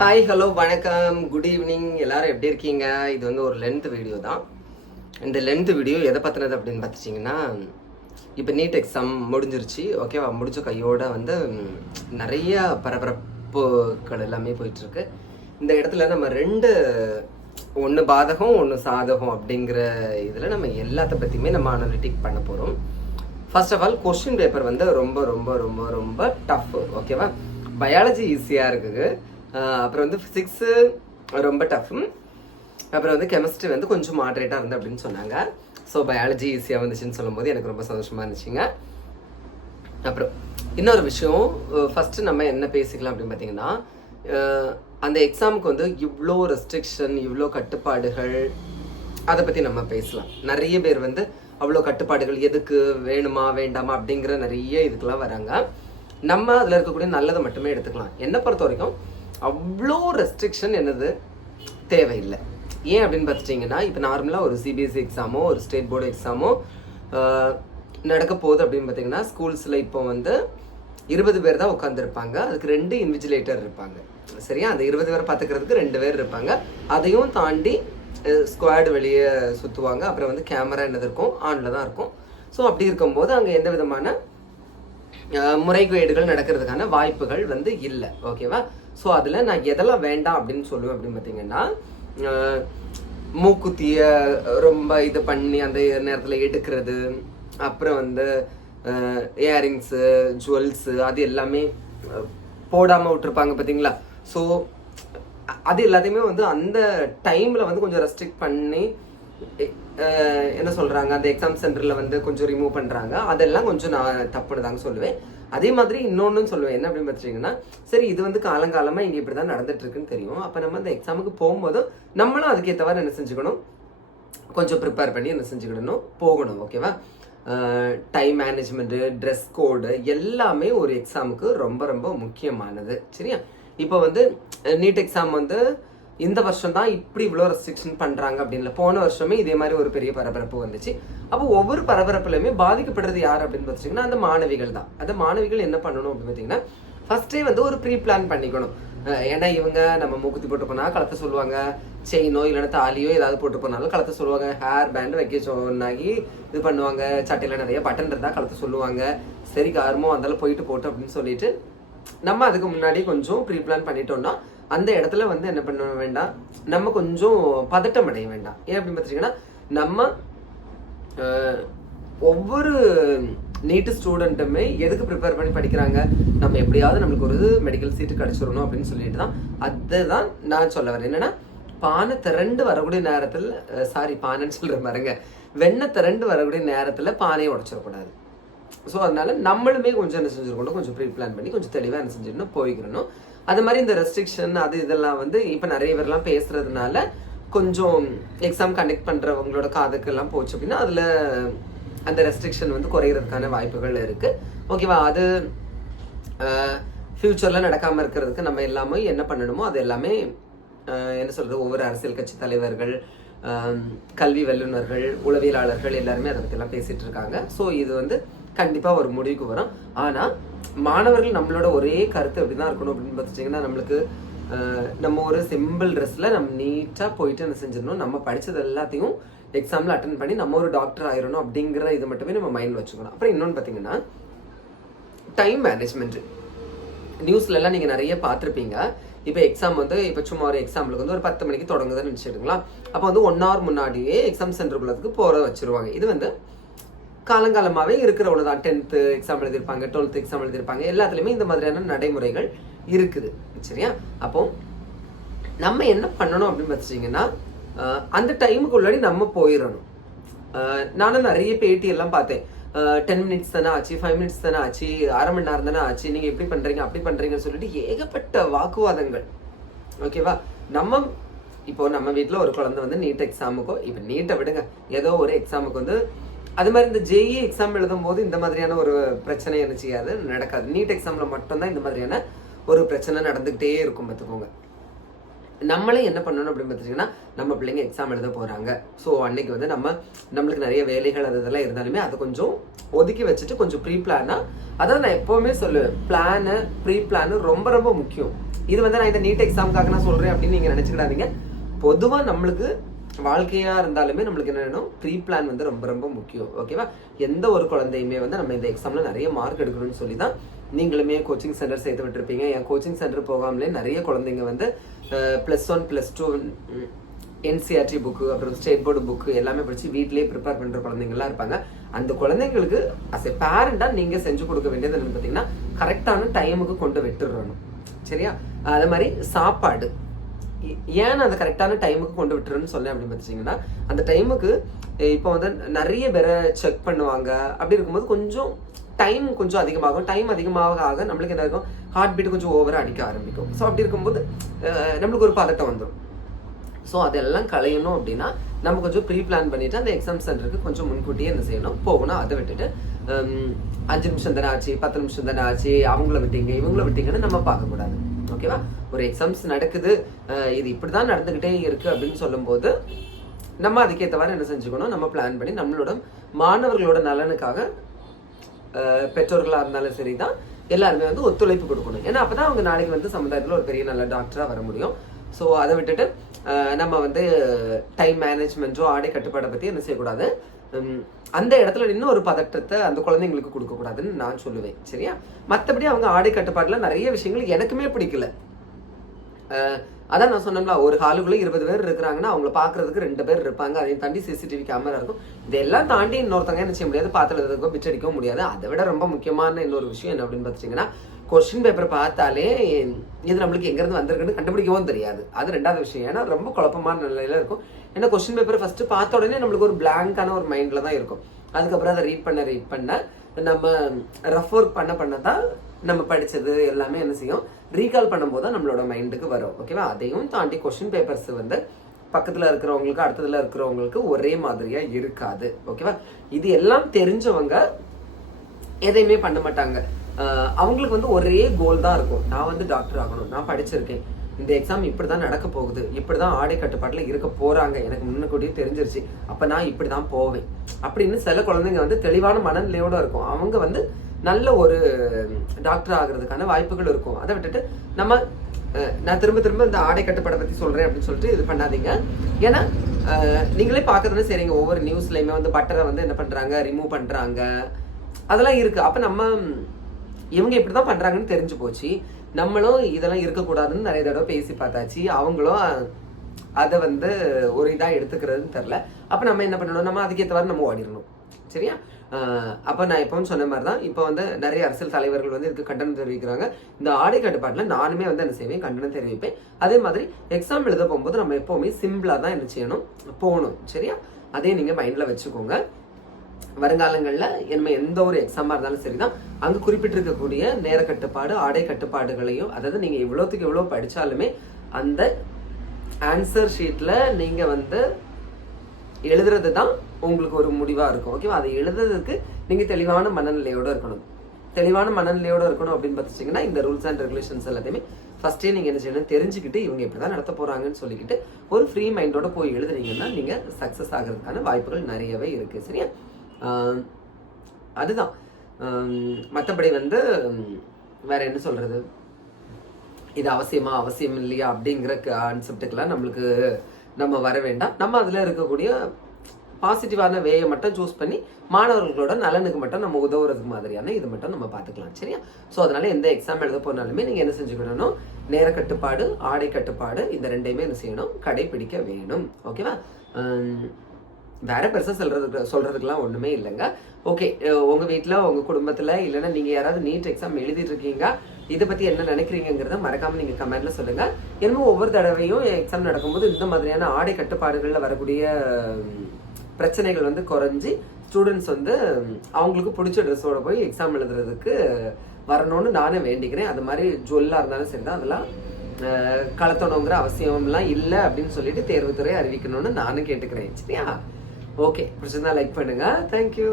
Hi hello வணக்கம். Good evening எல்லாரும் எப்படி இருக்கீங்க? இது வந்து ஒரு லென்த் வீடியோ தான். இந்த லென்த் வீடியோ எதை பற்றினது அப்படின்னு பார்த்துட்டிங்கன்னா இப்போ நீட் எக்ஸாம் முடிஞ்சிருச்சு. ஓகேவா முடிச்ச கையோட வந்து நிறைய பரபரப்புகள் எல்லாமே போயிட்டுருக்கு. இந்த இடத்துல நம்ம ரெண்டு ஒன்று பாதகம் ஒன்று சாதகம் அப்படிங்கிற இதில் நம்ம எல்லாத்த பற்றியுமே நம்ம அனலிட்டிக் பண்ண போகிறோம் first of all question paper வந்து ரொம்ப ரொம்ப ரொம்ப ரொம்ப டஃப் ஓகேவா பயாலஜி ஈஸியாக இருக்குது. அப்புறம் வந்து ஃபிசிக்ஸு ரொம்ப டஃப் அப்புறம் வந்து கெமிஸ்ட்ரி வந்து கொஞ்சம் மாடரேட்டாக இருந்து அப்படின்னு சொன்னாங்க. ஸோ பயாலஜி ஈஸியாக வந்துச்சுன்னு சொல்லும்போது எனக்கு ரொம்ப சந்தோஷமாக இருந்துச்சுங்க. அப்புறம் இன்னொரு விஷயம் ஃபஸ்ட்டு நம்ம என்ன பேசிக்கலாம் அப்படின்னு பார்த்தீங்கன்னா அந்த எக்ஸாமுக்கு வந்து இவ்வளோ ரெஸ்ட்ரிக்ஷன் இவ்வளோ கட்டுப்பாடுகள் அதை பற்றி நம்ம பேசலாம். நிறைய பேர் வந்து அவ்வளோ கட்டுப்பாடுகள் எதுக்கு வேணுமா வேண்டாமா அப்படிங்கிற நிறைய இதுக்கெல்லாம் வராங்க. நம்ம அதில் இருக்கக்கூடிய நல்லதை மட்டுமே எடுத்துக்கலாம். என்னை பொறுத்த வரைக்கும் அவ்வளோ ரெஸ்ட்ரிக்ஷன் என்னது? தேவையில்லை. ஏன் அப்படின்னு பார்த்துட்டிங்கன்னா இப்போ நார்மலாக ஒரு சிபிஎஸ்சி எக்ஸாமோ ஒரு ஸ்டேட் போர்டு எக்ஸாமோ நடக்க போகுது அப்படின்னு பார்த்தீங்கன்னா ஸ்கூல்ஸில் இப்போ வந்து இருபது பேர் தான் உட்காந்துருப்பாங்க அதுக்கு ரெண்டு இன்விஜிலேட்டர் இருப்பாங்க. சரியா? அந்த இருபது பேர் பார்த்துக்கிறதுக்கு ரெண்டு பேர் இருப்பாங்க. அதையும் தாண்டி ஸ்குவாட் வெளியே சுற்றுவாங்க அப்புறம் வந்து கேமரா என்னது இருக்கும்? ஆனில் தான் இருக்கும். ஸோ அப்படி இருக்கும்போது அங்கே எந்த விதமான முறைகேடுகள் நடக்கிறதுக்கான வாய்ப்புகள் வந்து இல்லை. ஓகேவா ஸோ அதில் நான் எதெல்லாம் வேண்டாம் அப்படின்னு சொல்லுவேன் அப்படின்னு பார்த்தீங்கன்னா மூக்குத்திய ரொம்ப இது பண்ணி அந்த நேரத்தில் எடுக்கிறது அப்புறம் வந்து இயரிங்ஸு ஜுவல்ஸு அது எல்லாமே போடாமல் விட்டுருப்பாங்க பார்த்தீங்களா ஸோ அது எல்லாத்தையுமே வந்து அந்த டைமில் வந்து கொஞ்சம் ரெஸ்ட்ரிக்ட் பண்ணி என்ன சொல்கிறாங்க அந்த எக்ஸாம் சென்டரில் வந்து கொஞ்சம் ரிமூவ் பண்ணுறாங்க அதெல்லாம் கொஞ்சம் நான் தப்புன்னு தாங்க சொல்லுவேன். அதே மாதிரி இன்னொன்று சொல்லுவேன். என்ன அப்படின்னு பார்த்தீங்கன்னா சரி இது வந்து காலங்காலமாக இங்கே இப்படி தான் நடந்துட்டுருக்குன்னு தெரியும். அப்போ நம்ம அந்த எக்ஸாமுக்கு போகும்போதும் நம்மளும் அதுக்கேற்றவாறு என்ன செஞ்சுக்கணும்? கொஞ்சம் ப்ரிப்பேர் பண்ணி என்ன செஞ்சுக்கிடணும்? போகணும் ஓகேவா டைம் மேனேஜ்மெண்ட்டு ட்ரெஸ் கோடு எல்லாமே ஒரு எக்ஸாமுக்கு ரொம்ப ரொம்ப முக்கியமானது. சரியா? இப்போ வந்து நீட் எக்ஸாம் வந்து இந்த வருஷம் தான் இப்படி இவ்வளோ ரெஸ்ட்ரிக்ஷன் பண்ணுறாங்க அப்படின்னு போன வருஷமே இதே மாதிரி ஒரு பெரிய பரபரப்பு வந்துச்சு. அப்போ ஒவ்வொரு பரபரப்புலையுமே பாதிக்கப்படுறது யார் அப்படின்னு பார்த்தீங்கன்னா அந்த மாணவிகள் தான். அந்த மாணவிகள் என்ன பண்ணணும் அப்படின்னு பார்த்தீங்கன்னா ஃபஸ்ட்டே வந்து ஒரு ப்ரீ பிளான் பண்ணிக்கணும் ஏன்னா இவங்க நம்ம மூக்குத்தி போட்டு போனால் கலத்த சொல்லுவாங்க. செயினோ இல்லைன்னா தாலியோ ஏதாவது போட்டு போனாலும் கலத்த சொல்லுவாங்க. ஹேர் பேண்ட் வைக்க சொன்னாகி இது பண்ணுவாங்க. சட்டையில் நிறைய பட்டன் இருந்தால் கலத்த சொல்லுவாங்க. சரி காரமோ அந்தாலும் போயிட்டு போட்டு அப்படின்னு சொல்லிட்டு நம்ம அதுக்கு முன்னாடி கொஞ்சம் ப்ரீ பிளான் பண்ணிட்டோம்னா அந்த இடத்துல வந்து என்ன பண்ண வேண்டாம்? நம்ம கொஞ்சம் பதட்டம் அடைய வேண்டாம். ஏன் அப்படின்னு பார்த்தீங்கன்னா நம்ம ஒவ்வொரு நீட்டு ஸ்டூடெண்ட்டுமே எதுக்கு ப்ரிப்பேர் பண்ணி படிக்கிறாங்க? நம்ம எப்படியாவது நம்மளுக்கு ஒரு மெடிக்கல் சீட்டு கிடச்சிடணும் அப்படின்னு சொல்லிட்டு தான். அதுதான் நான் சொல்ல வரேன். என்னன்னா பானை திரண்டு வரக்கூடிய நேரத்தில் சாரி பானைன்னு சொல்கிற பாருங்க. வெண்ணெய் திரண்டு வரக்கூடிய நேரத்தில் பானையை உடைச்சிடக்கூடாது. ஸோ அதனால நம்மளுமே கொஞ்சம் என்ன செஞ்சுருக்கணும்? கொஞ்சம் ப்ரீ பிளான் பண்ணி கொஞ்சம் தெளிவாக என்ன செஞ்சிடணும்? போய்க்கிறணும் அது மாதிரி இந்த ரெஸ்ட்ரிக்ஷன் அது இதெல்லாம் வந்து இப்போ நிறைய பேர்லாம் பேசுறதுனால கொஞ்சம் எக்ஸாம் கண்டக்ட் பண்ணுறவங்களோட காதுக்கெல்லாம் போச்சு அப்படின்னா அதில் அந்த ரெஸ்ட்ரிக்ஷன் வந்து குறையிறதுக்கான வாய்ப்புகள் இருக்கு. ஓகேவா அது ஃப்யூச்சரில் நடக்காமல் இருக்கிறதுக்கு நம்ம எல்லாமே என்ன பண்ணணுமோ அது எல்லாமே என்ன சொல்கிறது ஒவ்வொரு அரசியல் கட்சி தலைவர்கள் கல்வி வல்லுநர்கள் உளவியலாளர்கள் எல்லாருமே அதை பற்றிலாம் பேசிகிட்டு இருக்காங்க. ஸோ இது வந்து கண்டிப்பாக ஒரு முடிவுக்கு வரும். ஆனால் மாணவர்கள் நம்மளோட ஒரே கருத்து அப்படிதான் இருக்கணும் அப்படின்னு பார்த்துட்டிங்கன்னா நம்மளுக்கு நம்ம ஒரு சிம்பிள் ட்ரெஸ்ஸில் நம்ம நீட்டாக போயிட்டு என்ன செஞ்சிடணும்? நம்ம படித்தது எல்லாத்தையும் எக்ஸாமில் அட்டன் பண்ணி நம்ம ஒரு டாக்டர் ஆயிடணும் அப்படிங்கிற இது மட்டுமே நம்ம மைண்டில் வச்சுக்கணும். அப்புறம் இன்னொன்று பார்த்தீங்கன்னா டைம் மேனேஜ்மெண்ட்டு நியூஸ்லலாம் நீங்கள் நிறைய பார்த்துருப்பீங்க. இப்போ எக்ஸாம் வந்து இப்போ சும்மா ஒரு எக்ஸாம்பிளுக்கு வந்து ஒரு பத்து மணிக்கு தொடங்குதுன்னு நினச்சிடுங்களா அப்போ வந்து ஒன் ஹவர் முன்னாடியே எக்ஸாம் சென்டருக்குள்ளதுக்கு போகிற வச்சுருவாங்க. இது வந்து காலங்காலமாகவே இருக்கிறவங்க தான் டென்த்து எக்ஸாம் எழுதியிருப்பாங்க டுவெல்த் எக்ஸாம் எழுதியிருப்பாங்க. எல்லாத்துலேயுமே இந்த மாதிரியான நடைமுறைகள் இருக்குது. சரியா? அப்போ நம்ம என்ன பண்ணணும் அப்படின்னு பார்த்துட்டிங்கன்னா அந்த டைமுக்கு உள்ளாடி நம்ம போயிடணும். நானும் நிறைய பேட்டி எல்லாம் பார்த்தேன். டென் மினிட்ஸ் தானே ஆச்சு ஃபைவ் மினிட்ஸ் தானே ஆச்சு அரை மணி நேரம் தானே ஆச்சு நீங்கள் எப்படி பண்ணுறீங்க அப்படி பண்ணுறீங்கன்னு சொல்லிட்டு ஏகப்பட்ட வாக்குவாதங்கள். ஓகேவா நம்ம இப்போ நம்ம வீட்டில் ஒரு குழந்தை வந்து நீட் எக்ஸாமுக்கோ இப்போ நீட்டை விடுங்க. ஏதோ ஒரு எக்ஸாமுக்கு வந்து அது மாதிரி இந்த ஜேஇ எக்ஸாம் எழுதும் போது இந்த மாதிரியான ஒரு பிரச்சனை என்ன செய்யாது நடக்காது. நீட் எக்ஸாம்ல மட்டும்தான் இந்த மாதிரியான ஒரு பிரச்சனை நடந்துகிட்டே இருக்கும் பார்த்துக்கோங்க. நம்மளே என்ன பண்ணணும் அப்படின்னு பார்த்தீங்கன்னா நம்ம பிள்ளைங்க எக்ஸாம் எழுத போகிறாங்க ஸோ அன்னைக்கு வந்து நம்ம நம்மளுக்கு நிறைய வேலைகள் அது இதெல்லாம் இருந்தாலுமே அதை கொஞ்சம் ஒதுக்கி வச்சுட்டு கொஞ்சம் ப்ரீ பிளானாக அதான் நான் எப்போவுமே சொல்லுவேன் பிளானு ப்ரீ பிளானு ரொம்ப ரொம்ப முக்கியம். இது வந்து நான் இந்த நீட் எக்ஸாமுக்காக நான் சொல்கிறேன் அப்படின்னு நீங்கள் நினச்சிக்கிடாதீங்க. பொதுவாக நம்மளுக்கு வாழ்க்கையாக இருந்தாலுமே நம்மளுக்கு என்ன வேணும்? ப்ரீ பிளான் வந்து ரொம்ப ரொம்ப முக்கியம். ஓகேவா எந்த ஒரு குழந்தையுமே வந்து நம்ம இந்த எக்ஸாம்ல நிறைய மார்க் எடுக்கணும்னு சொல்லி தான் நீங்களுமே கோச்சிங் சென்டர் சேர்த்து விட்டுருப்பீங்க. என் கோச்சிங் சென்டர் போகாமலே நிறைய குழந்தைங்க வந்து plus one plus two NCERT book அப்புறம் ஸ்டேட் போர்டு புக்கு எல்லாமே படித்து வீட்லேயே ப்ரிப்பேர் பண்ணுற குழந்தைங்கலாம் இருப்பாங்க. அந்த குழந்தைங்களுக்கு அஸ் எ பேரண்டாக நீங்கள் செஞ்சு கொடுக்க வேண்டியது என்னன்னு பார்த்தீங்கன்னா கரெக்டான டைமுக்கு கொண்டு விட்டுறணும். சரியா? அதே மாதிரி சாப்பாடு. ஏன் அதை அந்த கரெக்டான டைமுக்கு கொண்டு விட்டுருன்னு சொன்னேன் அப்படின்னு பார்த்தீங்கன்னா அந்த டைமுக்கு இப்போ வந்து நிறைய பேரை செக் பண்ணுவாங்க. அப்படி இருக்கும்போது கொஞ்சம் டைம் கொஞ்சம் அதிகமாகும். டைம் அதிகமாக ஆக நம்மளுக்கு என்ன இருக்கும் ஹார்ட் பீட் கொஞ்சம் ஓவராக அடிக்க ஆரம்பிக்கும். ஸோ அப்படி இருக்கும்போது நம்மளுக்கு ஒரு பதட்டம் வந்துடும் ஸோ அதெல்லாம் களையணும் அப்படின்னா நம்ம கொஞ்சம் ப்ரீ பிளான் பண்ணிவிட்டு அந்த எக்ஸாம் சென்டருக்கு கொஞ்சம் முன்கூட்டியே என்ன செய்யணும்? போகணும். அதை விட்டுட்டு அஞ்சு நிமிஷம் தானே ஆச்சு பத்து நிமிஷம் தானே ஆச்சு அவங்கள விட்டீங்க இவங்கள விட்டீங்கன்னு நம்ம பார்க்கக்கூடாது. ஓகேவா ஒரு எக்ஸாம்ஸ் நடக்குது. இது இப்படி தான் நடந்துக்கிட்டே இருக்கு அப்படின்னு சொல்லும்போது நம்ம அதுக்கேற்றவாறு என்ன செஞ்சுக்கணும்? நம்ம பிளான் பண்ணி நம்மளோட மாணவர்களோட நலனுக்காக அஹ், பெற்றோர்களா இருந்தாலும் சரிதான். எல்லாருமே வந்து ஒத்துழைப்பு கொடுக்கணும். ஏன்னா அப்பதான் அவங்க நாளைக்கு வந்து சமுதாயத்துல ஒரு பெரிய நல்ல டாக்டரா வர முடியும். ஸோ அதை விட்டுட்டு நம்ம வந்து டைம் மேனேஜ்மெண்ட்டோ ஆடை கட்டுப்பாடை பற்றி என்ன செய்யக்கூடாது? அந்த இடத்துல நின்று ஒரு பதட்டத்தை அந்த குழந்தைங்களுக்கு கொடுக்கக்கூடாதுன்னு நான் சொல்லுவேன் சரியா? மற்றபடி அவங்க ஆடை கட்டுப்பாட்டில் நிறைய விஷயங்கள் எனக்குமே பிடிக்கல. அதான் நான் சொன்னோம்ல ஒரு ஹாலுக்குள்ள இருபது பேர் இருக்கிறாங்கன்னா அவங்கள பாக்குறதுக்கு ரெண்டு பேர் இருப்பாங்க. அதையும் தாண்டி சிசிடிவி கேமரா இருக்கும். இதெல்லாம் தாண்டி இன்னொருத்தங்க என்ன செய்ய முடியாது? பார்த்து பிச்சடிக்கவும் பிச்சை அடிக்கவும் முடியாது. அதை விட ரொம்ப முக்கியமான இன்னொரு விஷயம் என்ன அப்படின்னு பார்த்தீங்கன்னா கொஸ்டின் பேப்பர் பார்த்தாலே இது நம்மளுக்கு எங்க இருந்து வந்திருக்குன்னு கண்டுபிடிக்கவும் தெரியாது. அது ரெண்டாவது விஷயம். ஏன்னா ரொம்ப குழப்பமான நிலையில இருக்கும். ஏன்னா கொஸ்டின் பேப்பர் ஃபர்ஸ்ட் பார்த்த உடனே நம்மளுக்கு ஒரு பிளாங்கான ஒரு மைண்ட்ல தான் இருக்கும். அதுக்கப்புறம் அதை ரீட் பண்ண ரீட் பண்ண நம்ம ரஃப் ஒர்க் பண்ண பண்ண தான் நம்ம படிச்சது எல்லாமே என்ன செய்யும்? ரீகால் பண்ணும்போது தான் நம்மளோட மைண்டுக்கு வரும். ஓகேவா அதையும் தாண்டி கொஸ்டின் பேப்பர்ஸ் வந்து பக்கத்தில் இருக்கிறவங்களுக்கு அடுத்ததில் இருக்கிறவங்களுக்கு ஒரே மாதிரியா இருக்காது. ஓகேவா இது எல்லாம் தெரிஞ்சவங்க எதையுமே பண்ண மாட்டாங்க. அவங்களுக்கு வந்து ஒரே கோல் தான் இருக்கும். நான் வந்து டாக்டர் ஆகணும். நான் படிச்சிருக்கேன். இந்த எக்ஸாம் இப்படி தான் நடக்க போகுது. இப்படி தான் ஆடை கட்டுப்பாட்டில் இருக்க போறாங்க. எனக்கு முன்னக்கூட்டியே தெரிஞ்சிருச்சு. அப்போ நான் இப்படி தான் போவேன். அப்படின்னு சில குழந்தைங்க வந்து தெளிவான மனநிலையோட இருக்கும். அவங்க வந்து நல்ல ஒரு டாக்டர் ஆகிறதுக்கான வாய்ப்புகள் இருக்கும். அதை விட்டுட்டு நம்ம நான் திரும்ப திரும்ப இந்த ஆடை கட்டுப்பாடை பத்தி சொல்றேன் அப்படின்னு சொல்லிட்டு இது பண்ணாதீங்க. ஏன்னா நீங்களே பார்க்கறதுனே சரிங்க. ஒவ்வொரு நியூஸ்லயுமே வந்து பட்டரை வந்து என்ன பண்றாங்க? ரிமூவ் பண்றாங்க. அதெல்லாம் இருக்கு. அப்ப நம்ம இவங்க இப்படிதான் பண்றாங்கன்னு தெரிஞ்சு போச்சு. நம்மளும் இதெல்லாம் இருக்கக்கூடாதுன்னு நிறைய தடவை பேசி பார்த்தாச்சு. அவங்களும் அதை வந்து ஒரு இதாக எடுத்துக்கிறதுன்னு தெரில அப்போ நம்ம என்ன பண்ணணும்? நம்ம அதுக்கேற்றவாறு நம்ம ஓடிடணும். சரியா? அப்போ நான் எப்பவும் சொன்ன மாதிரி தான் இப்போ வந்து நிறைய அரசியல் தலைவர்கள் வந்து இதுக்கு கண்டனம் தெரிவிக்கிறாங்க. இந்த ஆடை கட்டுப்பாட்டில் நானுமே வந்து என்ன செய்வேன் கண்டனம் தெரிவிப்பேன். அதே மாதிரி எக்ஸாம் எழுத போகும்போது நம்ம எப்போவுமே சிம்பிளாக தான் என்ன செய்யணும் போகணும் சரியா? அதையும் நீங்கள் மைண்டில் வச்சுக்கோங்க. வருங்காலங்களில் நம்ம எந்த ஒரு எக்ஸாமாக இருந்தாலும் சரிதான். அங்கே குறிப்பிட்டிருக்கக்கூடிய நேர கட்டுப்பாடு ஆடை கட்டுப்பாடுகளையும் அதாவது நீங்கள் எவ்வளோத்துக்கு எவ்வளோ படித்தாலுமே அந்த ஆன்சர் ஷீட்டில் நீங்கள் வந்து எழுதுறது தான் உங்களுக்கு ஒரு முடிவாக இருக்கும். ஓகேவா அதை எழுதுறதுக்கு நீங்கள் தெளிவான மனநிலையோடு இருக்கணும். தெளிவான மனநிலையோடு இருக்கணும் அப்படின்னு பார்த்துச்சிங்கன்னா இந்த ரூல்ஸ் அண்ட் ரெகுலேஷன்ஸ் எல்லாத்தையுமே ஃபஸ்ட்டே நீங்கள் என்ன செய்யணும்? தெரிஞ்சுக்கிட்டு இவங்க இப்படி தான் நடத்த போகிறாங்கன்னு சொல்லிக்கிட்டு ஒரு ஃப்ரீ மைண்டோட போய் எழுதுனீங்கன்னா நீங்கள் சக்ஸஸ் ஆகிறதுக்கான வாய்ப்புகள் நிறையவே இருக்குது சரியா? அதுதான். மற்றபடி வந்து வேற என்ன சொல்கிறது இது அவசியமா அவசியம் இல்லையா அப்படிங்கிற கான்செப்டுக்கெல்லாம் நம்மளுக்கு நம்ம வர வேண்டாம். நம்ம அதில் இருக்கக்கூடிய பாசிட்டிவான வேயை மட்டும் சூஸ் பண்ணி மாணவர்களோட நலனுக்கு மட்டும் நம்ம உதவுறதுக்கு மாதிரியான இது மட்டும் நம்ம பார்த்துக்கலாம் சரியா? ஸோ அதனால எந்த எக்ஸாம் எழுத போனாலுமே நீங்கள் என்ன செஞ்சுக்கணும் நேர கட்டுப்பாடு ஆடை கட்டுப்பாடு இந்த ரெண்டையுமே என்ன செய்யணும்? கடைபிடிக்க வேணும். ஓகேவா வேற பெருசாக சொல்றதுக்கு சொல்றதுக்குலாம் ஒன்றுமே இல்லைங்க. ஓகே உங்கள் வீட்டில் உங்கள் குடும்பத்தில் இல்லைன்னா நீங்கள் யாராவது நீட் எக்ஸாம் எழுதிட்டு இருக்கீங்க இதை பற்றி என்ன நினைக்கிறீங்கிறத மறக்காமல் நீங்கள் கமெண்ட்டில் சொல்லுங்க. என்னமோ ஒவ்வொரு தடவையும் எக்ஸாம் நடக்கும்போது இந்த மாதிரியான ஆடை கட்டுப்பாடுகளில் வரக்கூடிய பிரச்சனைகள் வந்து குறைஞ்சி ஸ்டூடெண்ட்ஸ் வந்து அவங்களுக்கு பிடிச்ச ட்ரெஸ்ஸோட போய் எக்ஸாம் எழுதுறதுக்கு வரணும்னு நானே வேண்டிக்கிறேன். அது மாதிரி ஜுவல்லாக இருந்தாலும் சரி தான் அதெல்லாம் கலத்தணுங்கிற அவசியம்லாம் இல்லை அப்படின்னு சொல்லிட்டு தேர்வுத்துறை அறிவிக்கணும்னு நானும் கேட்டுக்கிறேன். சரியா? ஓகே. பிடிச்சிருந்தா லைக் பண்ணுங்க. தேங்க்யூ